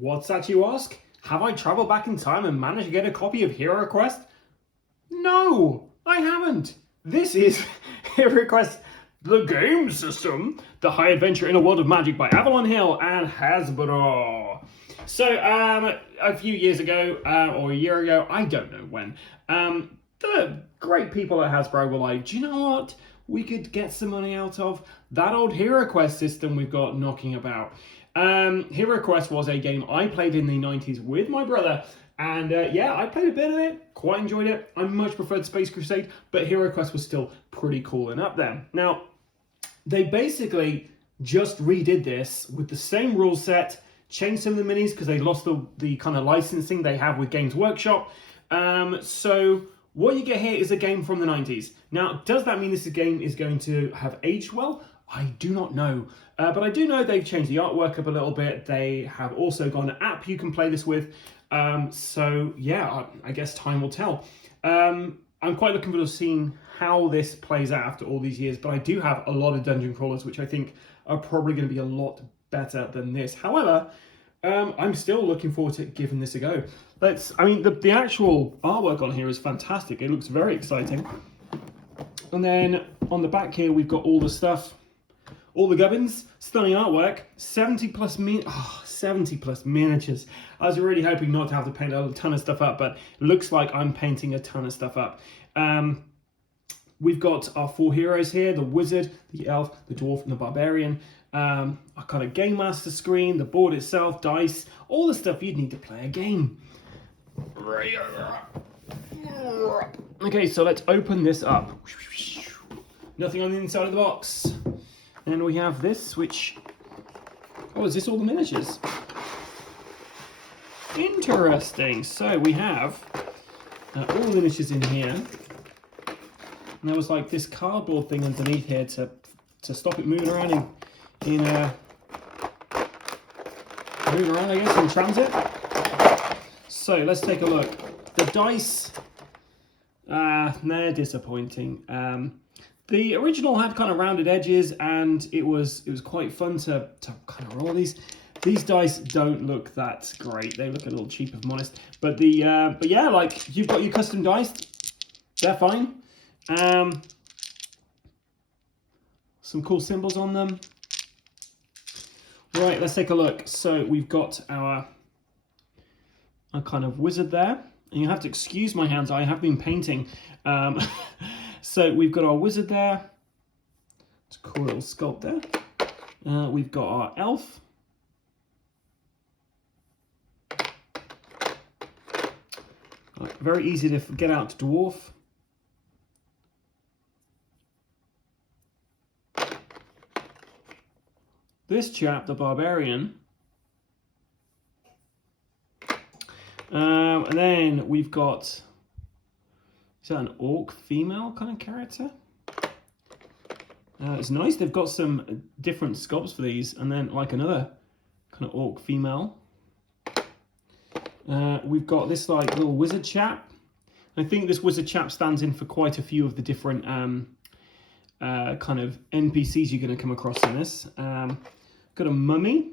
What's that, you ask? Have I traveled back in time and managed to get a copy of HeroQuest? No, I haven't. This is HeroQuest, the game system, the high adventure in a world of magic by Avalon Hill and Hasbro. So, a few years ago, or a year ago, I don't know when, the great people at Hasbro were like, do you know what we could get some money out of? That old HeroQuest system we've got knocking about. HeroQuest was a game I played in the 90s with my brother, and yeah, I played a bit of it, quite enjoyed it. I much preferred Space Crusade, but HeroQuest was still pretty cool and up there. Now, they basically just redid this with the same rule set, changed some of the minis because they lost the kind of licensing they have with Games Workshop. So what you get here is a game from the 90s. Now, does that mean this game is going to have aged well? I do not know. But I do know they've changed the artwork up a little bit. They have also got an app you can play this with. So yeah, I guess time will tell. I'm quite looking forward to seeing how this plays out after all these years. But I do have a lot of dungeon crawlers, which I think are probably going to be a lot better than this. However, I'm still looking forward to giving this a go. The actual artwork on here is fantastic. It looks very exciting. And then on the back here, we've got all the stuff, all the gubbins, stunning artwork, 70 plus miniatures. I was really hoping not to have to paint a ton of stuff up, but it looks like I'm painting a ton of stuff up. We've got our four heroes here, the wizard, the elf, the dwarf, and the barbarian. Our kind of game master screen, the board itself, dice, all the stuff you'd need to play a game. Okay, so let's open this up. Nothing on the inside of the box. And we have this, which... Oh, is this all the miniatures? Interesting. So we have all the miniatures in here. And there was like this cardboard thing underneath here to stop it moving around in transit. So let's take a look. The dice, they're disappointing. The original had kind of rounded edges, and it was quite fun to kind of roll these. These dice don't look that great. They look a little cheap, if I'm honest. But yeah, like you've got your custom dice. They're fine. Some cool symbols on them. Right, let's take a look. So we've got our kind of wizard there. And you have to excuse my hands, I have been painting. So we've got our wizard there. It's a cool little sculpt there. We've got our elf. Very easy to get out to dwarf. This chap, the barbarian. And then we've got, is that an orc female kind of character? It's nice, they've got some different sculpts for these, and then like another kind of orc female. We've got this like little wizard chap. I think this wizard chap stands in for quite a few of the different kind of NPCs you're going to come across in this. Got a mummy.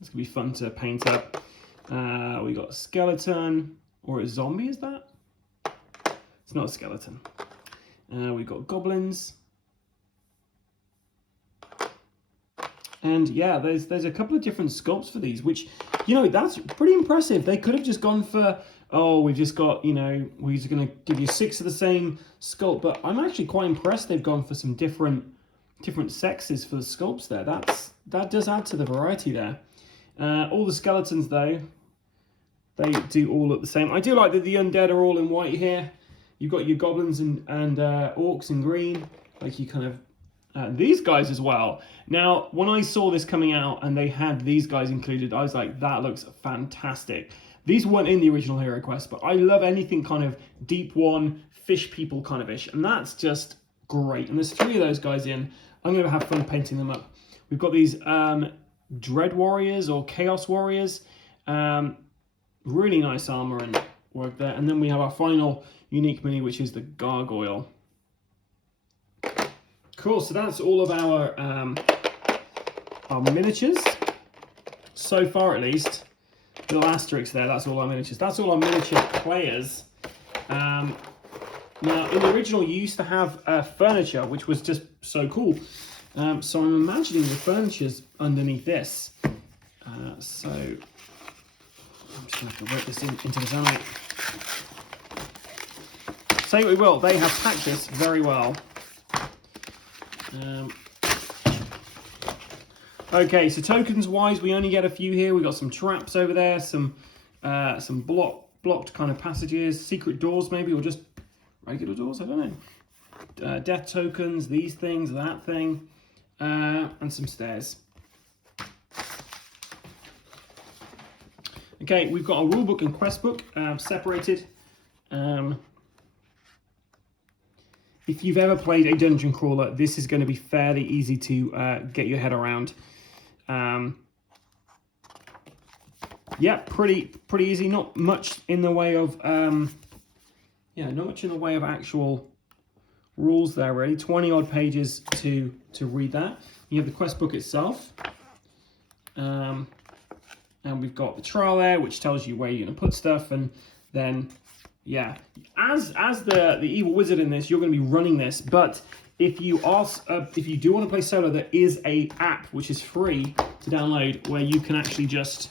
This could be fun to paint up. We got a skeleton, or a zombie, is that? It's not a skeleton. We've got goblins. And yeah, there's a couple of different sculpts for these, which, you know, that's pretty impressive. They could have just gone for, oh, we've just got, you know, we're just going to give you 6 of the same sculpt. But I'm actually quite impressed they've gone for some different sexes for the sculpts there. That does add to the variety there. All the skeletons, though, they do all look the same. I do like that the undead are all in white here. You've got your goblins and orcs in green, like you kind of... these guys as well. Now, when I saw this coming out and they had these guys included, I was like, that looks fantastic. These weren't in the original HeroQuest, but I love anything kind of Deep One, fish people kind of ish, and that's just great. And there's 3 of those guys in. I'm going to have fun painting them up. We've got these Dread Warriors or Chaos Warriors. Really nice armor and work there. And then we have our final unique mini, which is the Gargoyle. Cool, so that's all of our miniatures. so far at least, little asterisk there, that's all our miniatures. That's all our miniature players. Now, in the original, you used to have furniture, which was just so cool. So I'm imagining the furniture's underneath this. So I'm just going to have to work this into the sunlight. Say what we will, they have packed this very well. Okay, so tokens wise, we only get a few here. We've got some traps over there, some blocked kind of passages, secret doors maybe, or just regular doors, I don't know. Death tokens, these things, that thing, and some stairs. Okay, we've got a rulebook and quest book separated. If you've ever played a dungeon crawler, this is going to be fairly easy to get your head around. Yeah, pretty easy. Not much in the way of not much in the way of actual rules there really. 20 odd pages to read that. You have the quest book itself, and we've got the trial there, which tells you where you're going to put stuff, and then yeah, as the evil wizard in this, you're going to be running this. But if you do want to play solo, there is a app which is free to download where you can actually just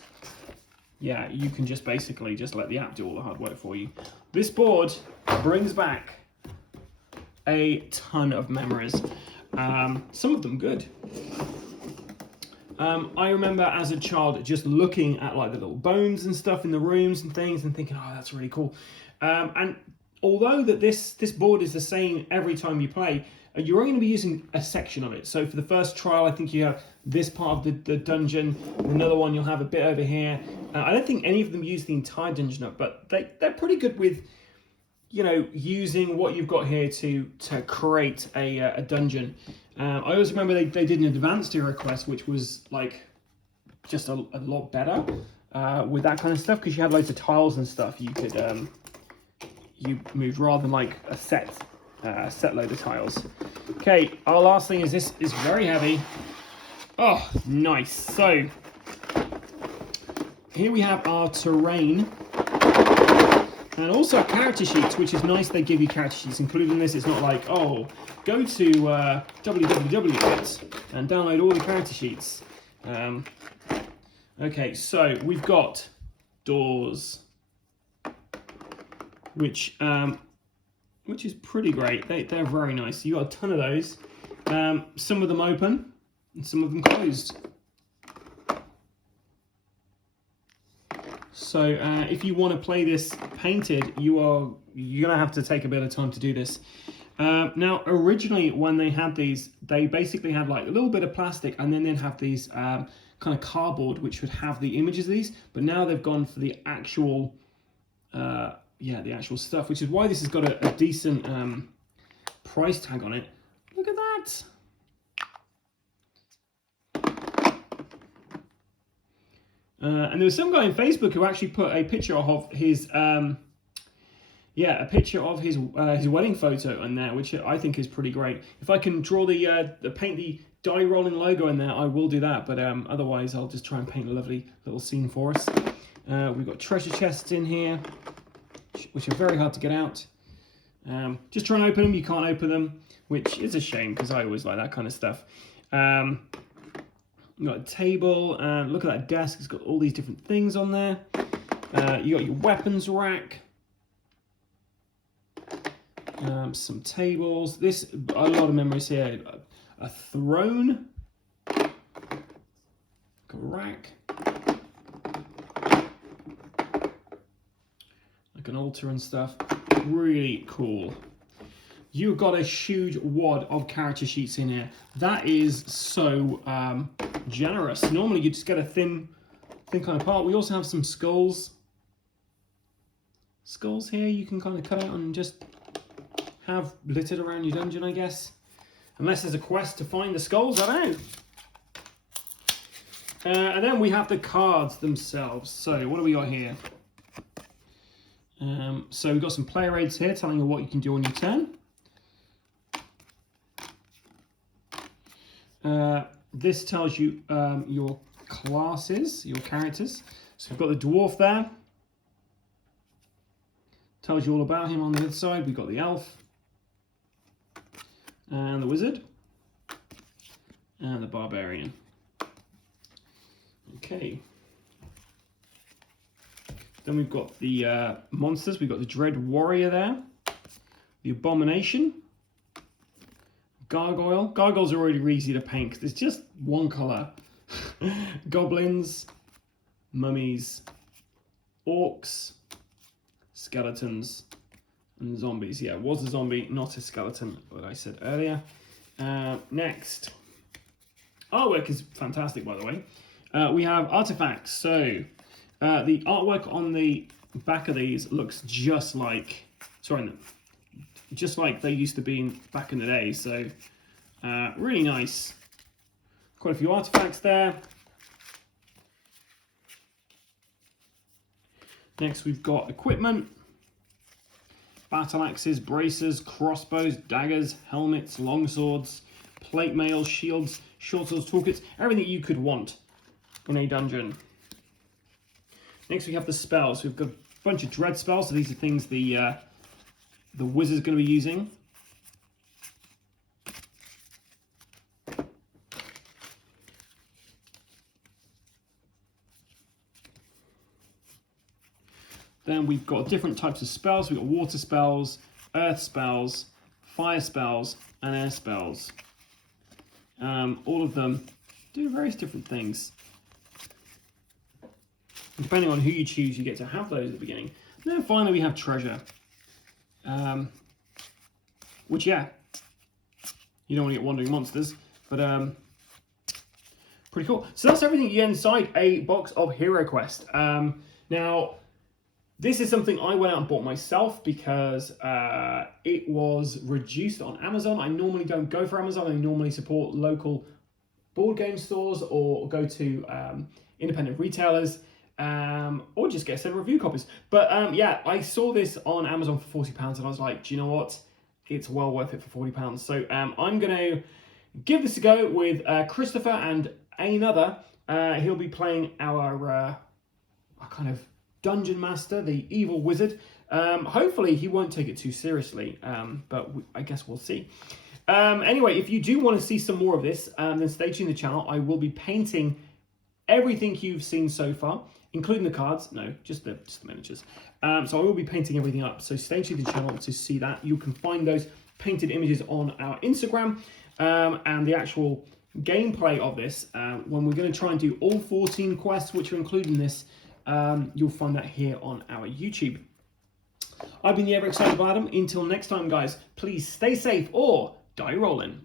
basically just let the app do all the hard work for you. This board brings back a ton of memories. Some of them good. I remember as a child just looking at like the little bones and stuff in the rooms and things and thinking, oh, that's really cool. And although that this board is the same every time you play, you're only going to be using a section of it. So for the first trial, I think you have this part of the dungeon. Another one, you'll have a bit over here. I don't think any of them use the entire dungeon up, but they're pretty good with, you know, using what you've got here to create a dungeon. I always remember they did an advanced HeroQuest, which was like just a lot better with that kind of stuff, because you had loads of tiles and stuff you could you move rather than like a set load of tiles. Okay, our last thing is this is very heavy. Oh, nice. So here we have our terrain. And also character sheets, which is nice. They give you character sheets included in this. It's not like, oh, go to www.bit and download all the character sheets. Okay, so we've got doors, which is pretty great. They're very nice. You got a ton of those. Some of them open and some of them closed. So if you want to play this painted, you're gonna have to take a bit of time to do this. Now, originally when they had these, they basically had like a little bit of plastic, and then they'd have these kind of cardboard which would have the images of these. But now they've gone for the actual, the actual stuff, which is why this has got a decent price tag on it. Look at that. And there was some guy on Facebook who actually put a picture of his, his wedding photo in there, which I think is pretty great. If I can draw paint the Die Rollin logo in there, I will do that. But otherwise, I'll just try and paint a lovely little scene for us. We've got treasure chests in here, which are very hard to get out. Just try and open them. You can't open them, which is a shame because I always like that kind of stuff. You've got a table, and look at that desk, it's got all these different things on there. You got your weapons rack. Some tables. A lot of memories here. A throne. A rack. Like an altar and stuff. Really cool. You've got a huge wad of character sheets in here. That is so generous. Normally you just get a thin kind of part. We also have some skulls. Skulls here you can kind of cut out and just have littered around your dungeon, I guess. Unless there's a quest to find the skulls, I don't know. And then we have the cards themselves. So what do we got here? So we've got some player aids here telling you what you can do on your turn. This tells you your classes, your characters. So we've got the dwarf there. Tells you all about him on the other side. We've got the elf. And the wizard. And the barbarian. Okay. Then we've got the monsters. We've got the Dread Warrior there. The Abomination. Gargoyle. Gargoyles are already easy to paint because it's just one colour. Goblins. Mummies. Orcs. Skeletons. And zombies. Yeah, it was a zombie, not a skeleton, what I said earlier. Next. Artwork is fantastic, by the way. We have artifacts. So the artwork on the back of these looks just like, just like they used to be back in the day. So really nice. Quite a few artifacts there. Next we've got equipment. Battle axes, bracers, crossbows, daggers, helmets, longswords, plate mail, shields, short swords, toolkits, everything you could want in a dungeon. Next we have the spells. We've got a bunch of dread spells, so these are things the wizard's going to be using. Then we've got different types of spells. We've got water spells, earth spells, fire spells, and air spells. All of them do various different things. And depending on who you choose, you get to have those at the beginning. And then finally we have treasure. Which, yeah, you don't want to get wandering monsters, but pretty cool. So that's everything you get inside a box of HeroQuest. Now, this is something I went out and bought myself because it was reduced on Amazon. I normally don't go for Amazon. I normally support local board game stores or go to independent retailers or just get some review copies. But yeah, I saw this on Amazon for £40 and I was like, do you know what? It's well worth it for £40. So I'm going to give this a go with Christopher and another. He'll be playing our kind of dungeon master, the evil wizard. Hopefully he won't take it too seriously, but I guess we'll see. Anyway, if you do want to see some more of this, then stay tuned to the channel. I will be painting everything you've seen so far, including the cards. No, just the miniatures. So I will be painting everything up. So stay tuned to the channel to see that. You can find those painted images on our Instagram and the actual gameplay of this. When we're going to try and do all 14 quests, which are included in this, you'll find that here on our YouTube. I've been the ever excitable Adam. Until next time, guys, please stay safe or die rolling.